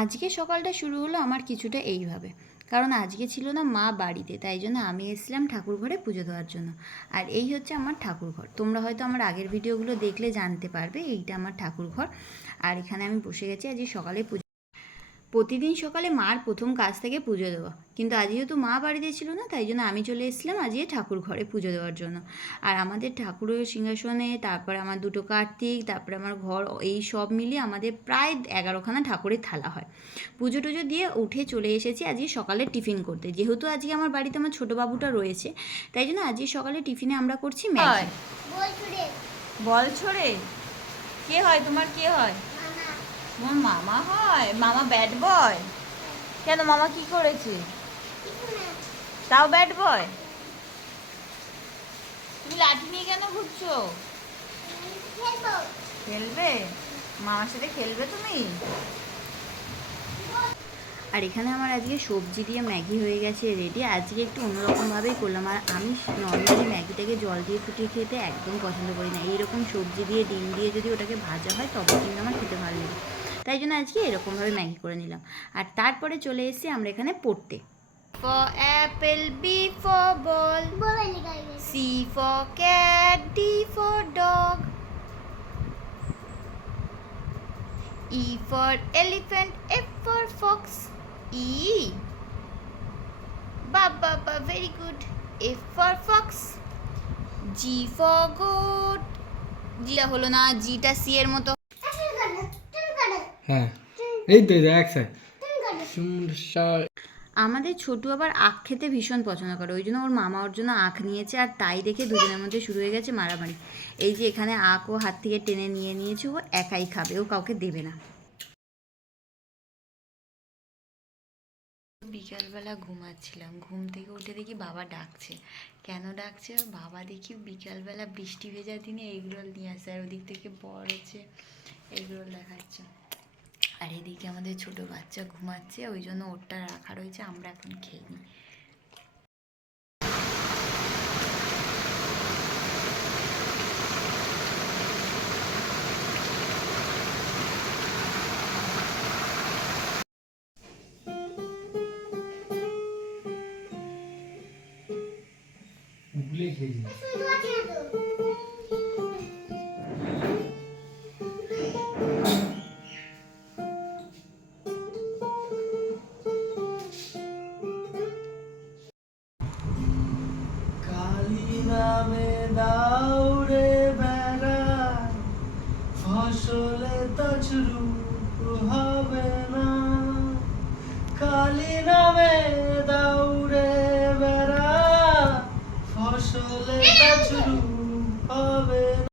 আজকে সকালটা শুরু হলো আমার কিছুটা এইভাবে, কারণ আজকে ছিল না মা বাড়িতে, তাই জন্য আমি এসেছিলাম ঠাকুর ঘরে পুজো দেওয়ার জন্য। আর এই হচ্ছে আমার ঠাকুর ঘর, তোমরা হয়তো আমার আগের ভিডিওগুলো দেখলে জানতে পারবে এইটা আমার ঠাকুর ঘর। আর এখানে আমি বসে গেছি আজকে সকালে পুজো। প্রতিদিন সকালে মার প্রথম কাজ থেকে পুজো দেওয়া, কিন্তু আজ যেহেতু মা বাড়িতে ছিল না, তাই জন্য আমি চলে এসেছিলাম আজকে ঠাকুর ঘরে পুজো দেওয়ার জন্য। আর আমাদের ঠাকুরের সিংহাসনে, তারপরে আমার দুটো কার্তিক, তারপরে আমার ঘর, এই সব মিলিয়ে আমাদের প্রায় 11খানা ঠাকুরের থালা হয়। পুজো টুজো দিয়ে উঠে চলে এসেছি আজকে সকালে টিফিন করতে, যেহেতু আজকে আমার বাড়িতে আমার ছোটো বাবুটা রয়েছে, তাই জন্য আজকে সকালে টিফিনে আমরা করছি ম্যাগি। বল ছোড়ে কে হয় তোমার, কে হয়? তোমার মামা হয়? মামা ব্যাড বয়? কেন, মামা কি করেছে? তাও ব্যাড বয়? তুমি লাঠি নিয়ে কেন ঘুরছো? খেলবে? মামার সাথে খেলবে তুমি? আর এখানে আমার আজকে সবজি দিয়ে ম্যাগি হয়ে গেছে রেডি। আজকে একটু অন্যরকমভাবেই করলাম। আর আমি নর্মালি ম্যাগিটাকে জল দিয়ে ফুটিয়ে খেতে একদম পছন্দ করি না, এইরকম সবজি দিয়ে ডিম দিয়ে যদি ওটাকে ভাজা হয় তবে কিন্তু আমার খেতে ভালো লাগে, তাই জন্য আজকে এরকমভাবে ম্যাগি করে নিলাম। আর তারপরে চলে এসেছি আমরা এখানে পড়তে। For apple, B for ball, C for cat, D for dog, E for elephant, F for fox, E. Baba, very good. F for fox. G for goat. জিটা হলো না, জিটা সি এর মতো। হ্যাঁ, এই তো এক স্যার। আমাদের ছোটু আবার আখ খেতে ভীষণ পছন্দ করে, ওই জন্য ওর মামা ওর জন্য আখ নিয়েছে, আর তাই দেখে দুজনের মধ্যে শুরু হয়ে গেছে মারামারি। এই যে এখানে আখ ও হাত থেকে টেনে নিয়ে নিয়েছে, ও একাই খাবে, ও কাউকে দেবে না। বিকালবেলা ঘুমাচ্ছিলাম, ঘুম থেকে উঠে দেখি বাবা ডাকছে। কেন ডাকছে? বাবা দেখি বিকালবেলা বৃষ্টি ভেজা দিনে এগরোল নিয়ে আসে, আর ওদিক থেকে বর হচ্ছে এগরোল দেখাচ্ছে। আর এদিকে আমাদের ছোট বাচ্চা ঘুমাচ্ছে, ওই জন্য ওরটা রাখা রয়েছে, আমরা এখন খেয়ে নিই। ভুলে খেয়েছি। কালী নামে দাউড়ে বেড়ায়, ফসলে তছরু হবে না। কালী নামে দাউড়ে